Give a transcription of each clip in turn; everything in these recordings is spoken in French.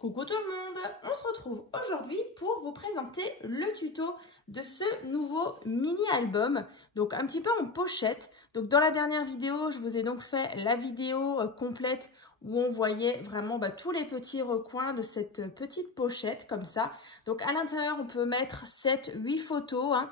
Coucou tout le monde, on se retrouve aujourd'hui pour vous présenter le tuto de ce nouveau mini-album, donc un petit peu en pochette. Donc dans la dernière vidéo, je vous ai donc fait la vidéo complète où on voyait vraiment tous les petits recoins de cette petite pochette comme ça. Donc à l'intérieur, on peut mettre 7-8 photos, hein.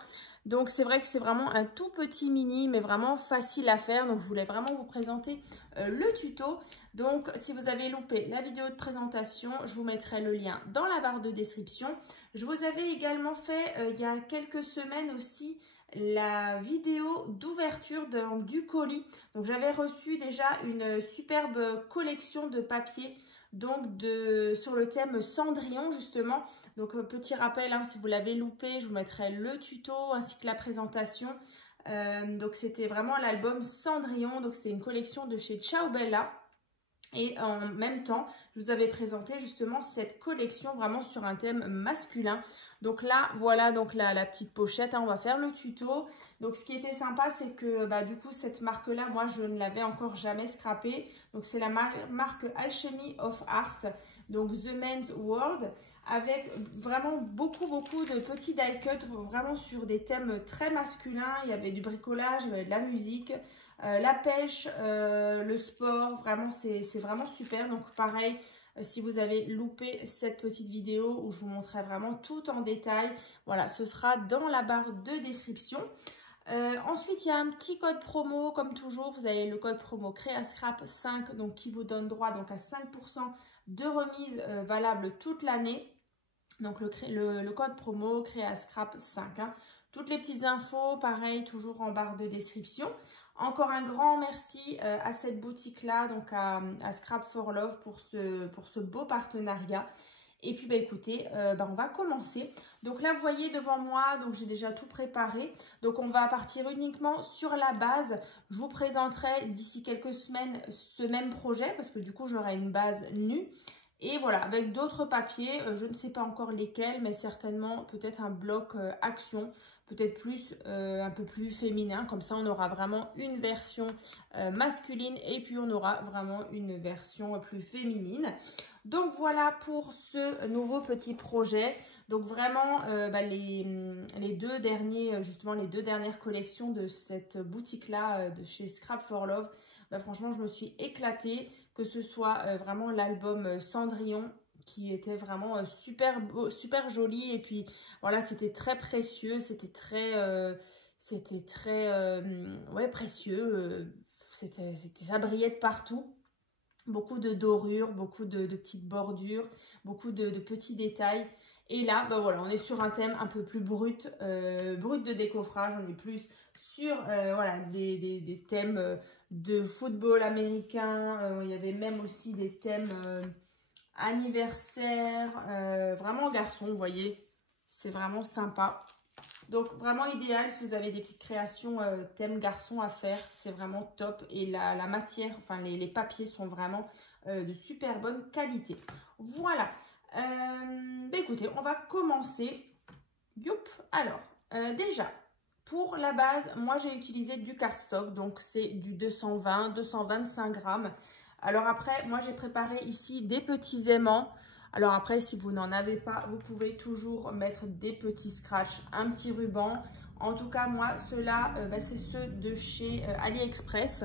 Donc c'est vrai que c'est vraiment un tout petit mini mais vraiment facile à faire. Donc je voulais vraiment vous présenter le tuto. Donc si vous avez loupé la vidéo de présentation, je vous mettrai le lien dans la barre de description. Je vous avais également fait il y a quelques semaines aussi la vidéo d'ouverture du colis. Donc j'avais reçu déjà une superbe collection de papiers donc sur le thème Cendrillon justement. Donc petit rappel, hein, si vous l'avez loupé, je vous mettrai le tuto ainsi que la présentation. Donc c'était vraiment l'album Cendrillon, donc c'était une collection de chez Ciao Bella. Et en même temps, je vous avais présenté justement cette collection vraiment sur un thème masculin. Donc là, voilà donc la petite pochette, hein, on va faire le tuto. Donc ce qui était sympa, c'est que du coup, cette marque-là, moi, je ne l'avais encore jamais scrappée. Donc c'est la marque Alchemy of Art, donc The Men's World, avec vraiment beaucoup de petits die cuts, vraiment sur des thèmes très masculins. Il y avait du bricolage, il y avait de la musique. La pêche, le sport, vraiment c'est vraiment super. Donc pareil, si vous avez loupé cette petite vidéo où je vous montrais vraiment tout en détail, voilà, ce sera dans la barre de description. Ensuite, il y a un petit code promo, comme toujours, vous avez le code promo CréaScrap5, donc qui vous donne droit donc à 5% de remise valable toute l'année. Donc le code promo CréaScrap5, hein. Toutes les petites infos, pareil, toujours en barre de description. Encore un grand merci à cette boutique-là, donc à Scrap for Love pour ce beau partenariat. Et puis écoutez, on va commencer. Donc là, vous voyez devant moi, donc j'ai déjà tout préparé. Donc on va partir uniquement sur la base. Je vous présenterai d'ici quelques semaines ce même projet parce que du coup, j'aurai une base nue. Et voilà, avec d'autres papiers, je ne sais pas encore lesquels, mais certainement peut-être un bloc action, peut-être plus un peu plus féminin. Comme ça, on aura vraiment une version masculine et puis on aura vraiment une version plus féminine. Donc voilà pour ce nouveau petit projet. Donc vraiment les deux dernières collections de cette boutique-là de chez Scrap for Love. Franchement, je me suis éclatée, que ce soit vraiment l'album Cendrillon qui était vraiment super beau, super joli, et puis voilà, c'était très précieux, c'était très précieux, ça brillait de partout. Beaucoup de dorures, beaucoup de petites bordures, beaucoup de petits détails. Et là, voilà, on est sur un thème un peu plus brut de décoffrage. On est plus sur voilà, des thèmes de football américain. Il y avait même aussi des thèmes anniversaire, vraiment garçon, vous voyez. C'est vraiment sympa. Donc vraiment idéal si vous avez des petites créations thème garçon à faire, c'est vraiment top. Et la matière, enfin les papiers sont vraiment de super bonne qualité. Voilà, écoutez, on va commencer. Youp. Alors, déjà, pour la base, moi j'ai utilisé du cardstock, donc c'est du 220-225 grammes. Alors après, moi j'ai préparé ici des petits aimants. Alors après, si vous n'en avez pas, vous pouvez toujours mettre des petits scratchs, un petit ruban. En tout cas, moi, ceux-là, c'est ceux de chez AliExpress.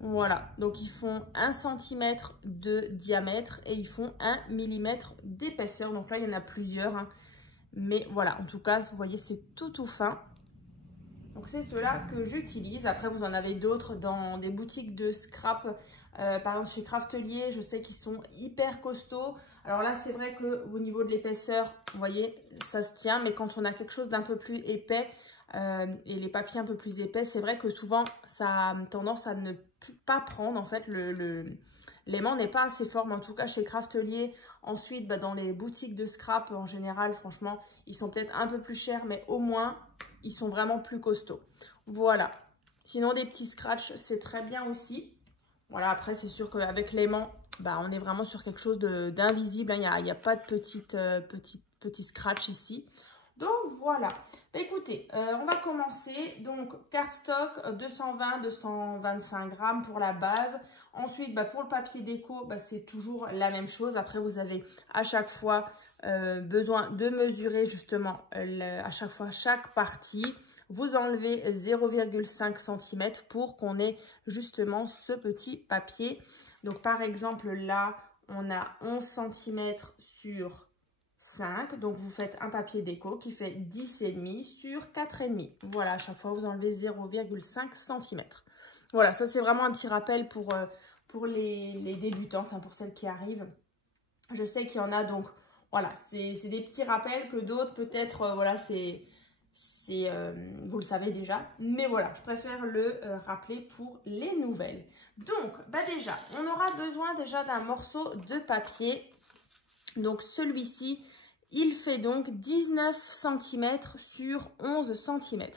Voilà, donc ils font 1 cm de diamètre et ils font 1 mm d'épaisseur. Donc là, il y en a plusieurs, hein. Mais voilà, en tout cas, vous voyez, c'est tout fin. Donc c'est ceux-là que j'utilise. Après, vous en avez d'autres dans des boutiques de scrap. Par exemple, chez Craftelier, je sais qu'ils sont hyper costauds. Alors là, c'est vrai qu'au niveau de l'épaisseur, vous voyez, ça se tient. Mais quand on a quelque chose d'un peu plus épais et les papiers un peu plus épais, c'est vrai que souvent, ça a tendance à ne pas prendre. En fait, l'aimant n'est pas assez fort. Mais en tout cas, chez Craftelier, ensuite, dans les boutiques de scrap, en général, franchement, ils sont peut-être un peu plus chers. Mais au moins, ils sont vraiment plus costauds. Voilà. Sinon, des petits scratchs, c'est très bien aussi. Voilà, après, c'est sûr qu'avec l'aimant, on est vraiment sur quelque chose d'invisible, hein. Il n'y a pas de petits scratchs ici. Donc voilà. Bah, écoutez, on va commencer. Donc cardstock 220-225 grammes pour la base. Ensuite, bah, pour le papier déco, bah, c'est toujours la même chose. Après, vous avez à chaque fois besoin de mesurer justement à chaque fois chaque partie. Vous enlevez 0,5 cm pour qu'on ait justement ce petit papier. Donc par exemple là, on a 11 cm sur 5, donc vous faites un papier déco qui fait 10,5 sur 4,5. Voilà, à chaque fois vous enlevez 0,5 cm. Voilà, ça c'est vraiment un petit rappel pour les débutants, enfin pour celles qui arrivent. Je sais qu'il y en a, donc voilà, c'est des petits rappels que d'autres peut-être, voilà, vous le savez déjà. Mais voilà, je préfère le rappeler pour les nouvelles. Donc, bah déjà, on aura besoin déjà d'un morceau de papier. Donc celui-ci, il fait donc 19 cm sur 11 cm.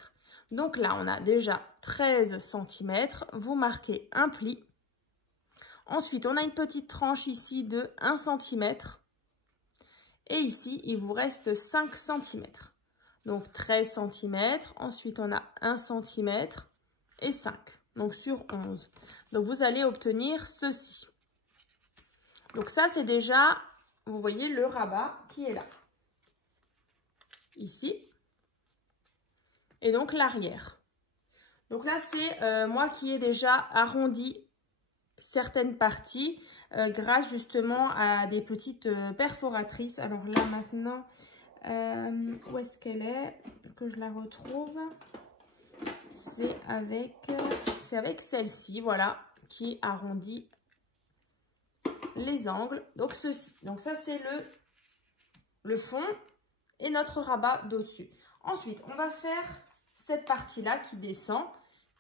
Donc là, on a déjà 13 cm. Vous marquez un pli. Ensuite, on a une petite tranche ici de 1 cm. Et ici, il vous reste 5 cm. Donc 13 cm. Ensuite, on a 1 cm et 5. Donc sur 11. Donc vous allez obtenir ceci. Donc ça, c'est déjà... Vous voyez le rabat qui est là, ici, et donc l'arrière. Donc là, c'est moi qui ai déjà arrondi certaines parties grâce justement à des petites perforatrices. Alors là, maintenant, où est-ce qu'elle est? Que je la retrouve. C'est avec celle-ci, voilà, qui arrondit les angles, donc ceci. Donc ça c'est le fond et notre rabat d'au-dessus. Ensuite, on va faire cette partie-là qui descend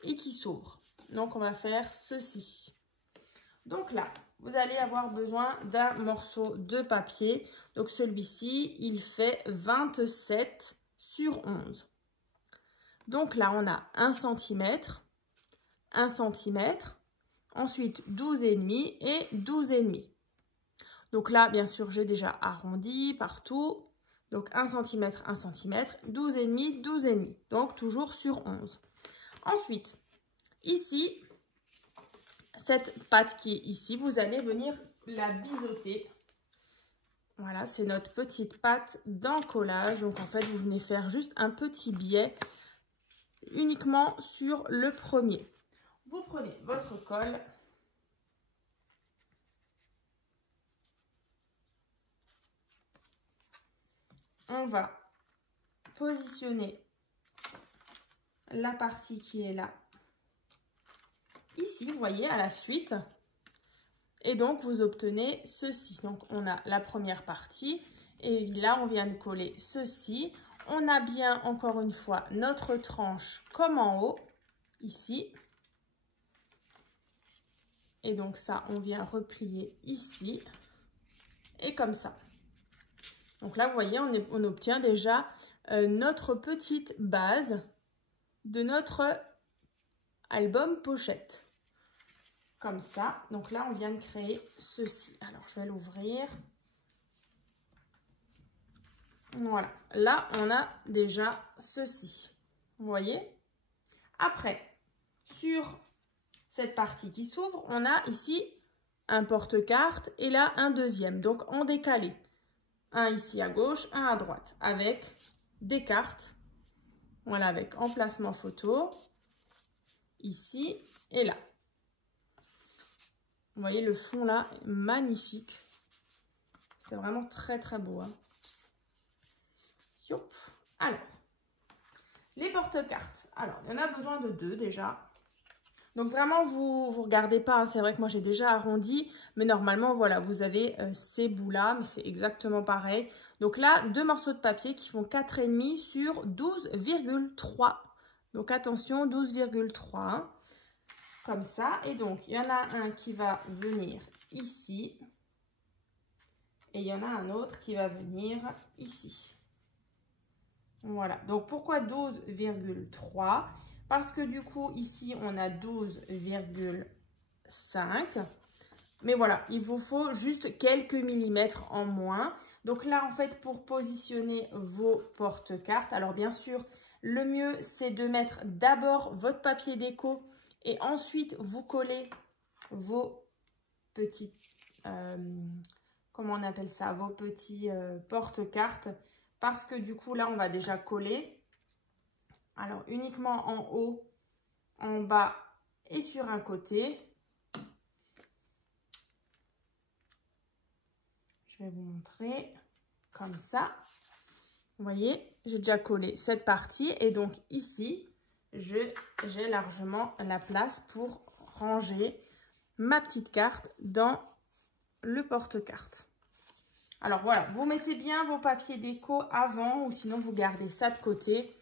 et qui s'ouvre. Donc on va faire ceci. Donc là, vous allez avoir besoin d'un morceau de papier. Donc celui-ci, il fait 27 sur 11. Donc là, on a 1 cm, 1 cm. Ensuite, 12,5 et 12,5. Donc là, bien sûr, j'ai déjà arrondi partout. Donc 1 cm, 1 cm, 12,5, 12,5. Donc toujours sur 11. Ensuite, ici, cette patte qui est ici, vous allez venir la biseauter. Voilà, c'est notre petite patte d'encollage. Donc en fait, vous venez faire juste un petit biais uniquement sur le premier. Vous prenez votre colle. On va positionner la partie qui est là, ici, vous voyez, à la suite. Et donc, vous obtenez ceci. Donc, on a la première partie. Et là, on vient de coller ceci. On a bien, encore une fois, notre tranche comme en haut, ici. Et donc ça, on vient replier ici et comme ça. Donc là, vous voyez, on obtient déjà notre petite base de notre album pochette. Comme ça. Donc là, on vient de créer ceci. Alors, je vais l'ouvrir. Voilà. Là, on a déjà ceci. Vous voyez? Après, sur cette partie qui s'ouvre, on a ici un porte-carte et là un deuxième, donc en décalé. Un ici à gauche, un à droite, avec des cartes. Voilà, avec emplacement photo, ici et là. Vous voyez, le fond là est magnifique. C'est vraiment très très beau. Hein. Alors, les porte-cartes. Alors, il y en a besoin de 2 déjà. Donc vraiment, vous regardez pas, hein. C'est vrai que moi j'ai déjà arrondi, mais normalement, voilà, vous avez ces bouts-là, mais c'est exactement pareil. Donc là, 2 morceaux de papier qui font 4,5 sur 12,3. Donc attention, 12,3, hein, comme ça. Et donc, il y en a un qui va venir ici, et il y en a un autre qui va venir ici. Voilà, donc pourquoi 12,3 ? Parce que du coup, ici, on a 12,5. Mais voilà, il vous faut juste quelques millimètres en moins. Donc là, en fait, pour positionner vos porte-cartes, alors bien sûr, le mieux, c'est de mettre d'abord votre papier déco et ensuite vous collez vos petits, comment on appelle ça, vos petits porte-cartes. Parce que du coup, là, on va déjà coller. Alors, uniquement en haut, en bas et sur un côté. Je vais vous montrer comme ça. Vous voyez, j'ai déjà collé cette partie et donc ici, j'ai largement la place pour ranger ma petite carte dans le porte-carte. Alors voilà, vous mettez bien vos papiers déco avant ou sinon vous gardez ça de côté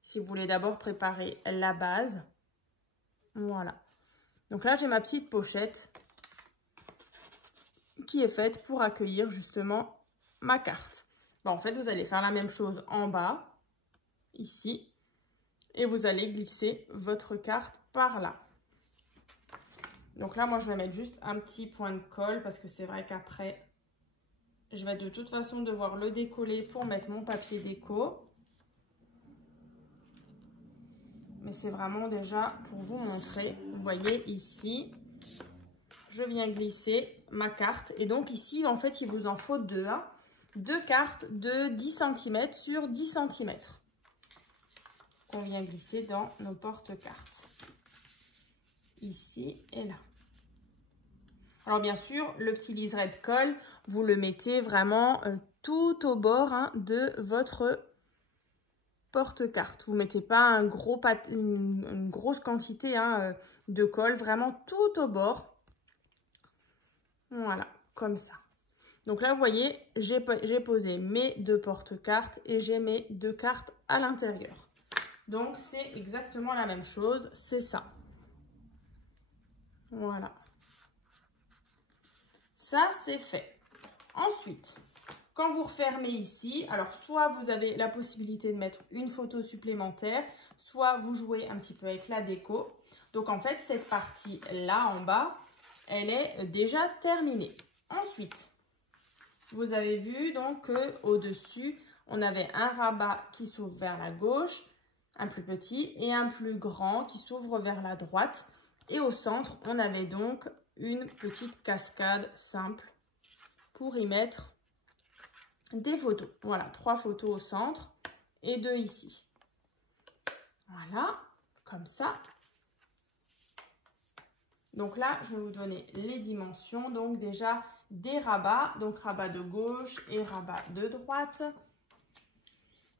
si vous voulez d'abord préparer la base. Voilà. Donc là, j'ai ma petite pochette qui est faite pour accueillir justement ma carte. Bon, en fait, vous allez faire la même chose en bas, ici, et vous allez glisser votre carte par là. Donc là, moi, je vais mettre juste un petit point de colle parce que c'est vrai qu'après, je vais de toute façon devoir le décoller pour mettre mon papier déco. Mais c'est vraiment déjà pour vous montrer. Vous voyez ici, je viens glisser ma carte. Et donc ici, en fait, il vous en faut deux. Hein. Deux cartes de 10 cm sur 10 cm. Qu'on vient glisser dans nos porte-cartes. Ici et là. Alors bien sûr, le petit liseré de colle, vous le mettez vraiment tout au bord hein, de votre porte-carte. Vous ne mettez pas une grosse quantité hein, de colle, vraiment tout au bord. Voilà, comme ça. Donc là, vous voyez, j'ai posé mes deux porte-cartes et j'ai mes deux cartes à l'intérieur. Donc, c'est exactement la même chose, c'est ça. Voilà. Ça, c'est fait. Ensuite, quand vous refermez ici, alors soit vous avez la possibilité de mettre une photo supplémentaire, soit vous jouez un petit peu avec la déco. Donc, en fait, cette partie-là en bas, elle est déjà terminée. Ensuite, vous avez vu donc qu'au-dessus, on avait un rabat qui s'ouvre vers la gauche, un plus petit, et un plus grand qui s'ouvre vers la droite. Et au centre, on avait donc une petite cascade simple pour y mettre des photos. Voilà, 3 photos au centre et 2 ici. Voilà, comme ça. Donc là, je vais vous donner les dimensions. Donc déjà, des rabats. Donc rabat de gauche et rabat de droite.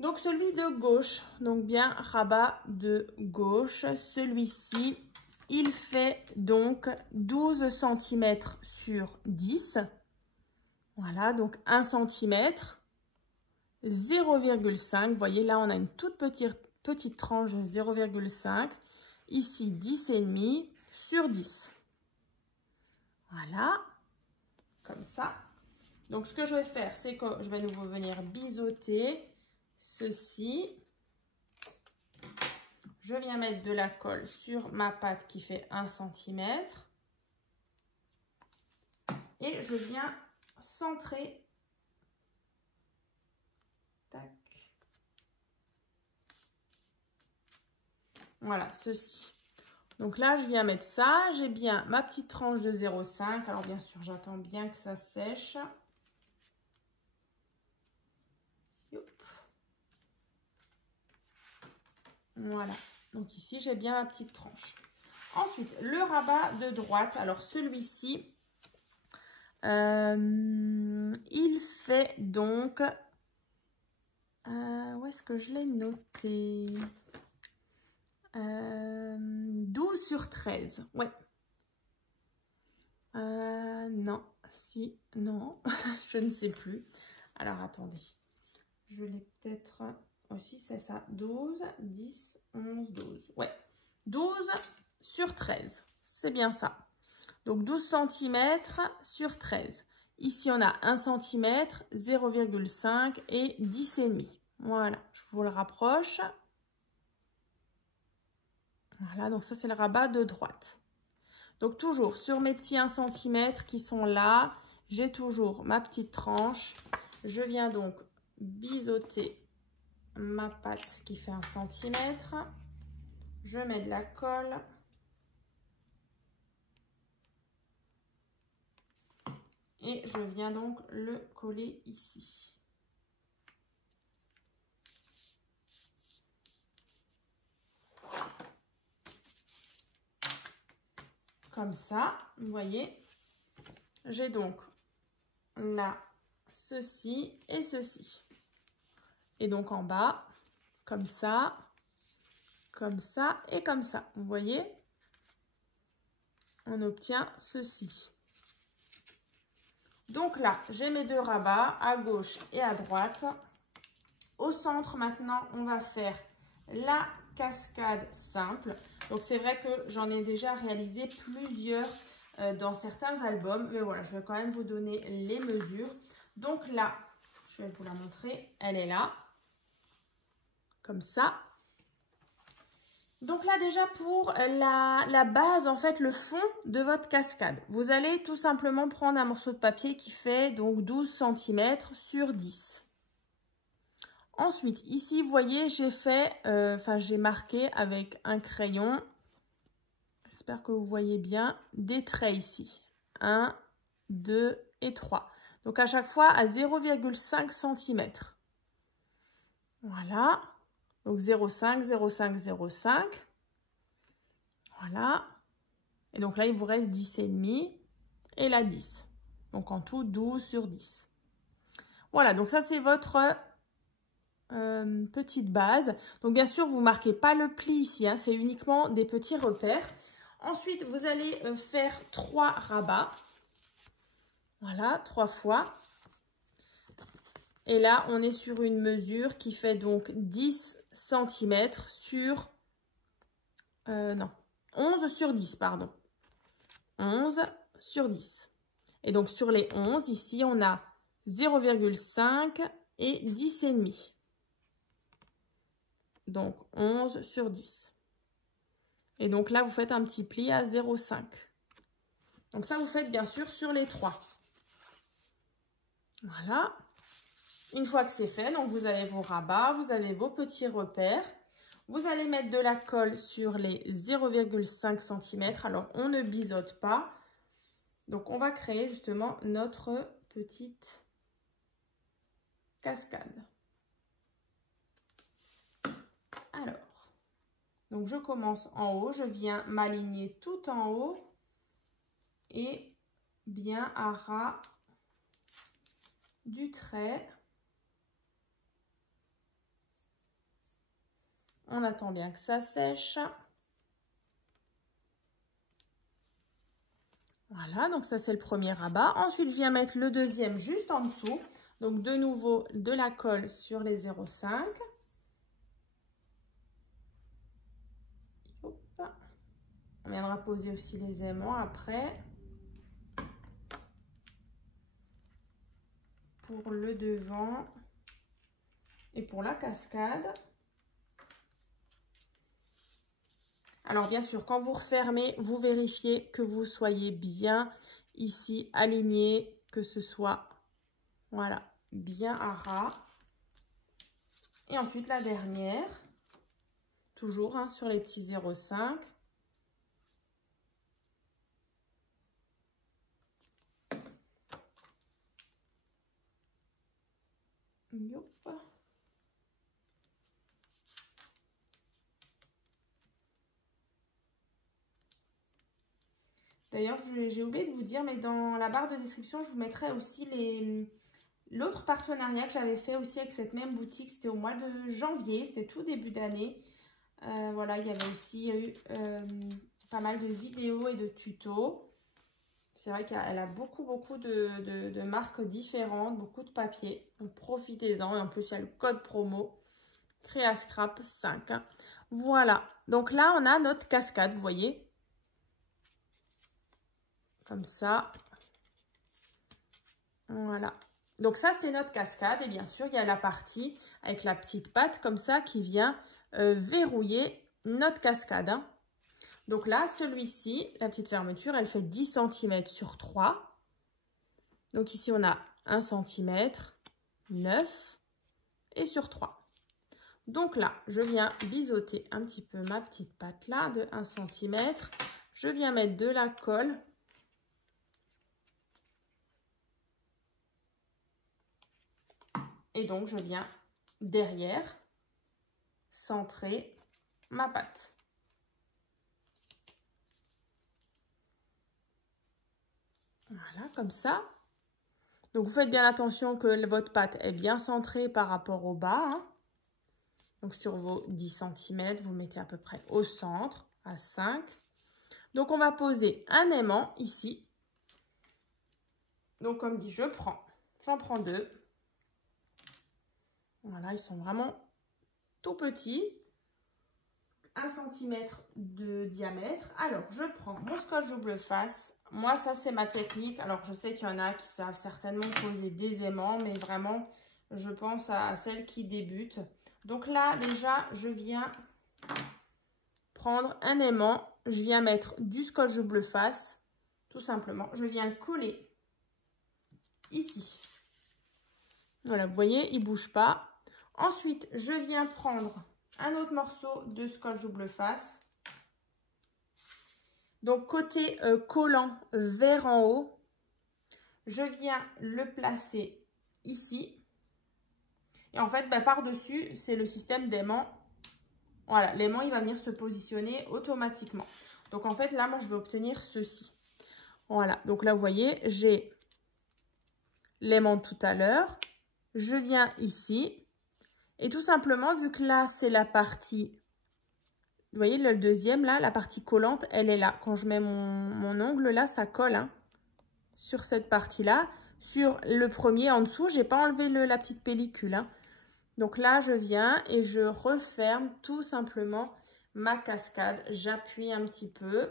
Donc celui de gauche, donc bien rabat de gauche. Celui-ci, il fait donc 12 cm sur 10. Voilà, donc 1 cm, 0,5. Vous voyez, là, on a une toute petite tranche de 0,5. Ici, 10,5 sur 10. Voilà, comme ça. Donc, ce que je vais faire, c'est que je vais nouveau venir biseauter ceci. Je viens mettre de la colle sur ma patte qui fait 1 cm. Et je viens centrer. Tac. Voilà, ceci. Donc là, je viens mettre ça. J'ai bien ma petite tranche de 0,5. Alors bien sûr, j'attends bien que ça sèche. Youp. Voilà. Donc ici, j'ai bien ma petite tranche. Ensuite, le rabat de droite. Alors celui-ci, il fait donc... où est-ce que je l'ai noté? 12 sur 13. Ouais. Non. Si. Non. Je ne sais plus. Alors, attendez. Je l'ai peut-être... aussi, c'est ça. 12, 10, 11, 12. Ouais. 12 sur 13. C'est bien ça. Donc, 12 cm sur 13. Ici, on a 1 cm, 0,5 et 10,5. Voilà. Je vous le rapproche. Voilà, donc ça, c'est le rabat de droite. Donc toujours sur mes petits 1 cm qui sont là, j'ai toujours ma petite tranche. Je viens donc biseauter ma pâte qui fait 1 cm. Je mets de la colle. Et je viens donc le coller ici. Comme ça, vous voyez, j'ai donc là ceci et ceci. Et donc en bas, comme ça et comme ça. Vous voyez, on obtient ceci. Donc là, j'ai mes 2 rabats à gauche et à droite. Au centre, maintenant, on va faire la cascade simple. Donc, c'est vrai que j'en ai déjà réalisé plusieurs dans certains albums. Mais voilà, je vais quand même vous donner les mesures. Donc là, je vais vous la montrer. Elle est là. Comme ça. Donc là, déjà, pour la base, en fait, le fond de votre cascade, vous allez tout simplement prendre un morceau de papier qui fait donc 12 cm sur 10. Ensuite, ici, vous voyez, j'ai marqué avec un crayon, j'espère que vous voyez bien, des traits ici. 1, 2 et 3. Donc, à chaque fois, à 0,5 cm. Voilà. Donc 0,5, 0,5, 0,5. Voilà. Et donc là, il vous reste 10,5 et la 10. Donc en tout, 12 sur 10. Voilà, donc ça, c'est votre petite base. Donc bien sûr, vous ne marquez pas le pli ici, hein, c'est uniquement des petits repères. Ensuite, vous allez faire 3 rabats. Voilà, 3 fois. Et là, on est sur une mesure qui fait donc 10 cm sur... non, 11 sur 10, pardon. 11 sur 10. Et donc, sur les 11, ici, on a 0,5 et 10,5. Donc, 11 sur 10. Et donc là, vous faites un petit pli à 0,5. Donc ça, vous faites bien sûr sur les 3. Voilà. Une fois que c'est fait, donc vous avez vos rabats, vous avez vos petits repères. Vous allez mettre de la colle sur les 0,5 cm. Alors, on ne biseaute pas. Donc, on va créer justement notre petite cascade. Alors, donc je commence en haut. Je viens m'aligner tout en haut et bien à ras du trait. On attend bien que ça sèche. Voilà, donc ça c'est le premier rabat. Ensuite, je viens mettre le deuxième juste en dessous. Donc de nouveau, de la colle sur les 0,5. On viendra poser aussi les aimants après. Pour le devant et pour la cascade. Alors bien sûr, quand vous refermez, vous vérifiez que vous soyez bien ici aligné, que ce soit voilà, bien à ras. Et ensuite la dernière, toujours hein, sur les petits 0,5. D'ailleurs, j'ai oublié de vous dire, mais dans la barre de description, je vous mettrai aussi l'autre partenariat que j'avais fait aussi avec cette même boutique. C'était au mois de janvier, c'était tout début d'année. Voilà, il y avait aussi eu pas mal de vidéos et de tutos. C'est vrai qu'elle a beaucoup de marques différentes, beaucoup de papiers. Donc profitez-en. Et en plus, il y a le code promo Créascrap 5. Voilà. Donc là, on a notre cascade, vous voyez. Comme ça. Voilà. Donc ça, c'est notre cascade. Et bien sûr, il y a la partie avec la petite patte comme ça qui vient verrouiller notre cascade. Hein. Donc là, celui-ci, la petite fermeture, elle fait 10 cm sur 3. Donc ici, on a 1 cm, 9 et sur 3. Donc là, je viens biseauter un petit peu ma petite patte là de 1 cm. Je viens mettre de la colle. Et donc, je viens derrière centrer ma patte. Voilà, comme ça. Donc, vous faites bien attention que votre patte est bien centrée par rapport au bas. Hein. Donc, sur vos 10 cm, vous mettez à peu près au centre, à 5. Donc, on va poser un aimant ici. Donc, comme dit, j'en prends 2. Voilà, ils sont vraiment tout petits. 1 cm de diamètre. Alors, je prends mon scotch double face. Moi, ça, c'est ma technique. Alors, je sais qu'il y en a qui savent certainement poser des aimants, mais vraiment, je pense à celles qui débutent. Donc là, déjà, je viens prendre un aimant. Je viens mettre du scotch double face, tout simplement. Je viens le coller ici. Voilà, vous voyez, il ne bouge pas. Ensuite, je viens prendre un autre morceau de scotch double face. Donc, côté collant vers en haut, je viens le placer ici. Et en fait, par-dessus, c'est le système d'aimant. Voilà, l'aimant, il va venir se positionner automatiquement. Donc, en fait, là, moi, je vais obtenir ceci. Voilà, donc là, vous voyez, j'ai l'aimant tout à l'heure. Je viens ici. Et tout simplement, vu que là, c'est la partie... Vous voyez, le deuxième, là, la partie collante, elle est là. Quand je mets mon ongle, là, ça colle hein, sur cette partie-là. Sur le premier, en dessous, je n'ai pas enlevé la petite pellicule. Hein. Donc là, je viens et je referme tout simplement ma cascade. J'appuie un petit peu.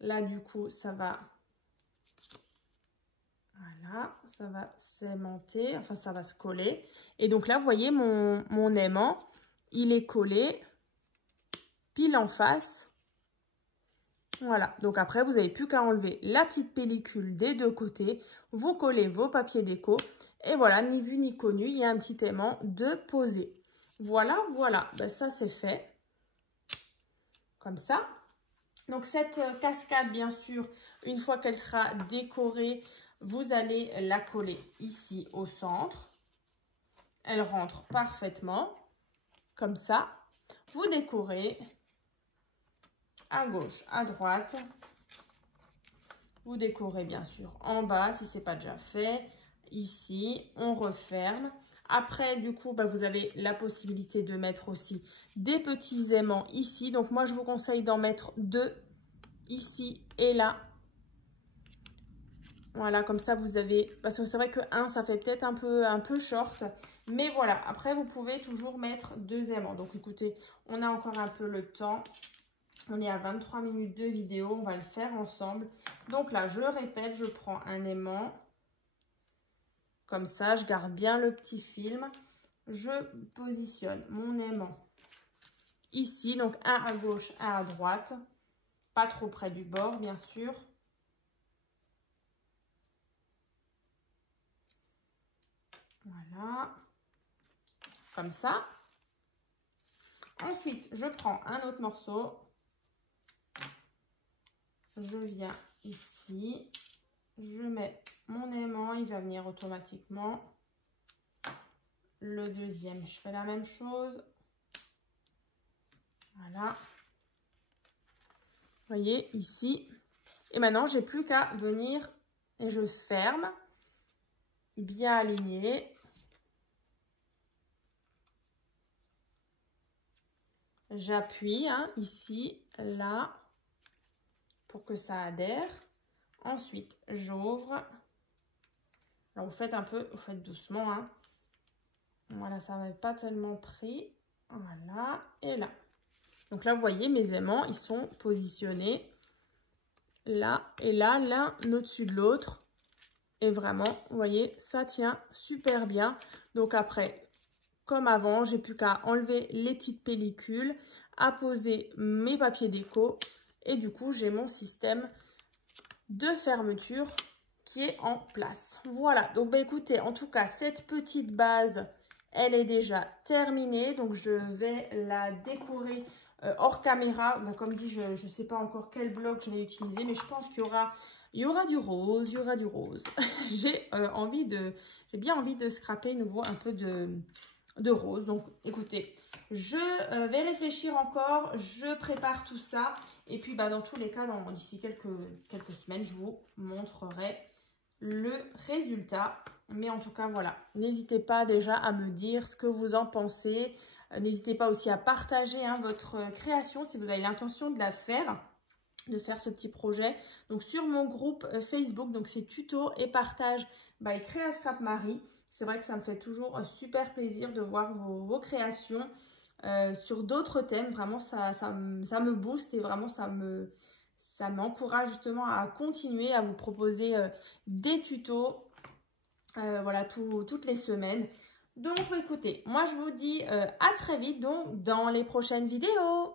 Là, du coup, ça va... Voilà, ça va s'aimanter, enfin, ça va se coller. Et donc là, vous voyez, mon aimant, il est collé pile en face. Voilà, donc après, vous n'avez plus qu'à enlever la petite pellicule des deux côtés. Vous collez vos papiers déco. Et voilà, ni vu ni connu, il y a un petit aimant de poser. Voilà, voilà, ben, ça c'est fait. Comme ça. Donc cette cascade, bien sûr, une fois qu'elle sera décorée, vous allez la coller ici au centre. Elle rentre parfaitement, comme ça. Vous décorez à gauche, à droite. Vous décorez bien sûr en bas si ce n'est pas déjà fait. Ici, on referme. Après, du coup, vous avez la possibilité de mettre aussi des petits aimants ici. Donc, moi, je vous conseille d'en mettre 2 ici et là. Voilà, comme ça, vous avez... Parce que c'est vrai que 1, ça fait peut-être un peu short. Mais voilà, après, vous pouvez toujours mettre 2 aimants. Donc, écoutez, on a encore un peu le temps. On est à 23 minutes de vidéo. On va le faire ensemble. Donc là, je répète, je prends un aimant. Comme ça, je garde bien le petit film. Je positionne mon aimant ici. Donc, un à gauche, un à droite. Pas trop près du bord, bien sûr. Voilà. Comme ça. Ensuite, je prends un autre morceau. Je viens ici. Je mets mon aimant. Il va venir automatiquement. Le deuxième, je fais la même chose. Voilà. Vous voyez, ici. Et maintenant, j'ai plus qu'à venir et je ferme. Bien aligné. J'appuie hein, ici, là, pour que ça adhère. Ensuite, j'ouvre. Alors, vous faites doucement. Hein. Voilà, ça n'avait pas tellement pris. Voilà, et là. Donc là, vous voyez, mes aimants, ils sont positionnés là et là, l'un au-dessus de l'autre. Et vraiment, vous voyez, ça tient super bien. Donc après, comme avant, j'ai plus qu'à enlever les petites pellicules, à poser mes papiers déco. Et du coup, j'ai mon système de fermeture qui est en place. Voilà, donc bah, écoutez, en tout cas, cette petite base, elle est déjà terminée. Donc, je vais la décorer hors caméra. Bah, comme dit, je ne sais pas encore quel bloc je vais utiliser, mais je pense qu'il y aura du rose, il y aura du rose. J'ai bien envie de scraper nouveau un peu de rose. Donc, écoutez, je vais réfléchir encore, je prépare tout ça. Et puis, bah, dans tous les cas, d'ici quelques semaines, je vous montrerai le résultat. Mais en tout cas, voilà, n'hésitez pas déjà à me dire ce que vous en pensez. N'hésitez pas aussi à partager votre création si vous avez l'intention de faire ce petit projet. Donc, sur mon groupe Facebook, donc c'est tuto et partage by Créa Scrap Marie. C'est vrai que ça me fait toujours super plaisir de voir vos créations sur d'autres thèmes. Vraiment, ça me booste et vraiment, ça m'encourage justement à continuer à vous proposer des tutos voilà, toutes les semaines. Donc, écoutez, moi, je vous dis à très vite donc, dans les prochaines vidéos.